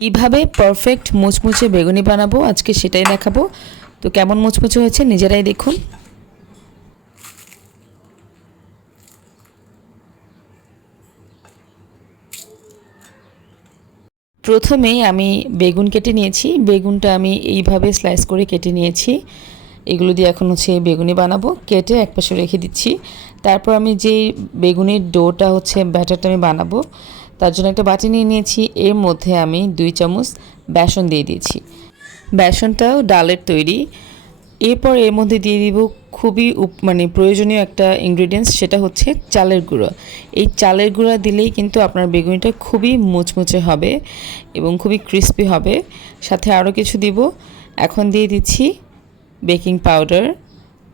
কীভাবে পারফেক্ট মুচমুচে বেগুনি বানাবো? আজকে সেটাই দেখাবো। তো কেমন মুচমুচে হয়েছে নিজেরাই দেখুন। প্রথমেই আমি বেগুন কেটে নিয়েছি। বেগুনটা আমি এইভাবে স্লাইস করে কেটে নিয়েছি। এগুলো দিয়ে এখন হচ্ছে বেগুনি বানাবো। কেটে এক পাশে রেখে দিচ্ছি। তারপর আমি যে বেগুনের ডোটা হচ্ছে ব্যাটারটা আমি বানাবো। তার জন্য একটা বাটি নিয়ে নিয়েছি। এর মধ্যে আমি দুই চামচ বেসন দিয়ে দিয়েছি। বেসনটাও ডালের তৈরি। এরপর এর মধ্যে দিয়ে দিব খুবই মানে প্রয়োজনীয় একটা ইনগ্রিডিয়েন্টস সেটা হচ্ছে চালের গুঁড়ো। এই চালের গুঁড়া দিলেই কিন্তু আপনার বেগুনিটা খুবই মুচমুচে হবে এবং খুবই ক্রিস্পি হবে। সাথে আরও কিছু দিব। এখন দিয়ে দিচ্ছি বেকিং পাউডার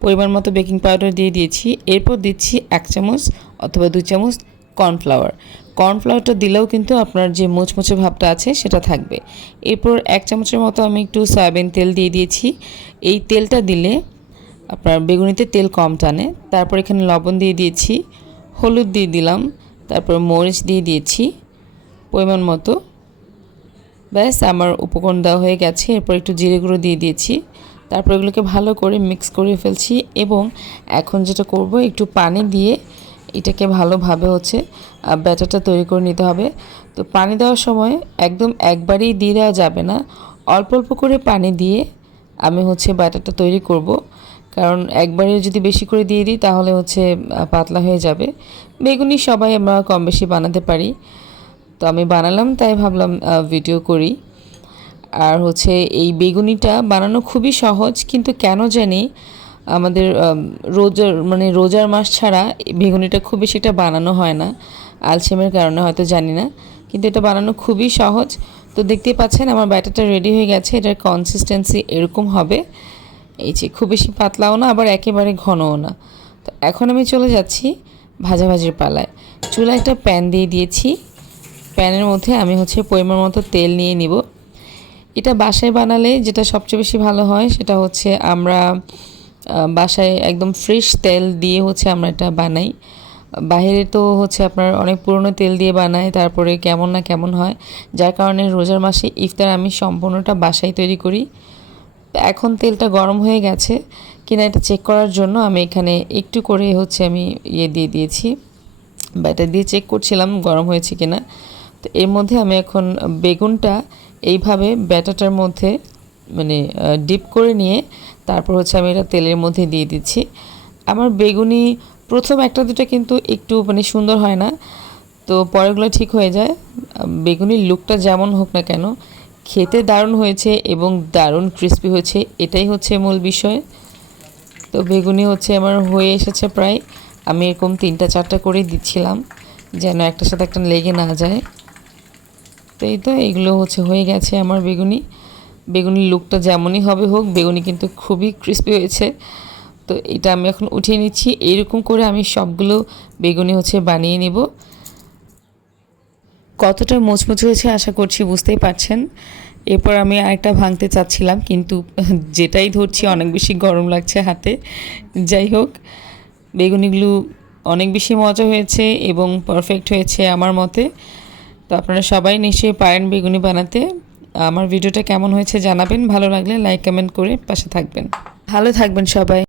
পরিমাণ মতো বেকিং পাউডার দিয়ে দিয়েছি। এরপর দিচ্ছি এক চামচ অথবা দুই চামচ কর্নফ্লাওয়ার কর্নফ্লাওয়ারটা দিলেও কিন্তু আপনার যে মুচমুচে ভাবটা আছে সেটা থাকবে। এরপর এক চামচের মতো আমি একটু সয়াবিন তেল দিয়ে দিয়েছি। এই তেলটা দিলে আপনার বেগুনিতে তেল কম টানে। তারপর এখানে লবণ দিয়ে দিয়েছি, হলুদ দিয়ে দিলাম, তারপর মরিচ দিয়ে দিয়েছি পরিমাণ মতো। ব্যাস, আমার উপকরণ দেওয়া হয়ে গেছে। এরপর একটু জিরে গুঁড়ো দিয়ে দিয়েছি। তারপর এগুলোকে ভালো করে মিক্স করে ফেলছি এবং এখন যেটা করব, একটু পানি দিয়ে এটাকে ভালোভাবে হচ্ছে ব্যাটারটা তৈরি করে নিতে হবে। তো পানি দেওয়ার সময় একদম একবারেই দিয়ে দেওয়া যাবে না। অল্প অল্প করে পানি দিয়ে আমি হচ্ছে ব্যাটারটা তৈরি করব। কারণ একবারে যদি বেশি করে দিয়ে দিই, তাহলে হচ্ছে পাতলা হয়ে যাবে। বেগুনি সবাই আমরা কম বেশি বানাতে পারি। তো আমি বানালাম, তাই ভাবলাম ভিডিও করি। আর হচ্ছে এই বেগুনিটা বানানো খুবই সহজ, কিন্তু কেন জানি আমাদের রোজার মানে রোজার মাস ছাড়া বেগুনিটা খুব বেশি একটা বানানো হয় না। আলসেমের কারণে হয়তো জানি না, কিন্তু এটা বানানো খুবই সহজ। তো দেখতেই পাচ্ছেন আমার ব্যাটারটা রেডি হয়ে গেছে, এটার কনসিস্টেন্সি এরকম হবে। এই যে খুব বেশি পাতলাও না, আবার একেবারে ঘনও না। তো এখন আমি চলে যাচ্ছি ভাজাভাজির পালায়। চুলা একটা প্যান দিয়ে দিয়েছি। প্যানের মধ্যে আমি হচ্ছে পরিমাণ মতো তেল নিয়ে নিব। এটা বাসায় বানালে যেটা সবচেয়ে বেশি ভালো হয় সেটা হচ্ছে আমরা বাসায় একদম ফ্রেশ তেল দিয়ে হচ্ছে আমরা এটা বানাই। বাইরে তো হচ্ছে আপনার অনেক পুরনো তেল দিয়ে বানায়, তারপরে কেমন না কেমন হয়। যার কারণে রোজার মাসে ইফতার আমি সম্পূর্ণটা বাসায় তৈরি করি। এখন তেলটা গরম হয়ে গেছে, কিনা এটা চেক করার জন্য আমি এখানে একটু করে হচ্ছে আমি ইয়ে দিয়ে দিয়েছি। ব্যাটার দিয়ে চেক করছিলাম গরম হয়েছে কিনা। তো এর মধ্যে আমি এখন বেগুনটা এইভাবে ব্যাটাটার মধ্যে মানে ডিপ করে নিয়ে তারপর হচ্ছে আমি এটা তেলের মধ্যে দিয়ে দিচ্ছি। আমার বেগুনি প্রথম একটা দুটো কিন্তু একটু মানে সুন্দর হয় না, তো পরেরগুলো ঠিক হয়ে যায়। বেগুনির লুকটা যেমন হোক না কেন, খেতে দারুণ হয়েছে এবং দারুণ ক্রিস্পি হয়েছে, এটাই হচ্ছে মূল বিষয়। তো বেগুনি হচ্ছে আমার হয়ে এসেছে প্রায়। আমি এরকম তিনটা চারটা করে দিচ্ছিলাম, যেন একটার সাথে একটা লেগে না যায়। তো এই তো এইগুলো হচ্ছে হয়ে গেছে আমার বেগুনি। বেগুনির লুকটা যেমনই হবে হোক, বেগুনি কিন্তু খুবই ক্রিস্পি হয়েছে। তো এটা আমি এখন উঠিয়ে নিচ্ছি। এইরকম করে আমি সবগুলো বেগুনি হচ্ছে বানিয়ে নেব। কতটা মুচমুচে হয়েছে আশা করছি বুঝতেই পারছেন। এরপর আমি আরেকটা ভাঙতে চাচ্ছিলাম, কিন্তু যেটাই ধরছি অনেক বেশি গরম লাগছে হাতে। যাই হোক, বেগুনিগুলো অনেক বেশি মজা হয়েছে এবং পারফেক্ট হয়েছে আমার মতে। তো আপনারা সবাই নিশ্চয়ই পারেন বেগুনি বানাতে। আমার ভিডিওটা কেমন হয়েছে জানাবেন। ভালো লাগলে লাইক কমেন্ট করে পাশে থাকবেন। ভালো থাকবেন সবাই।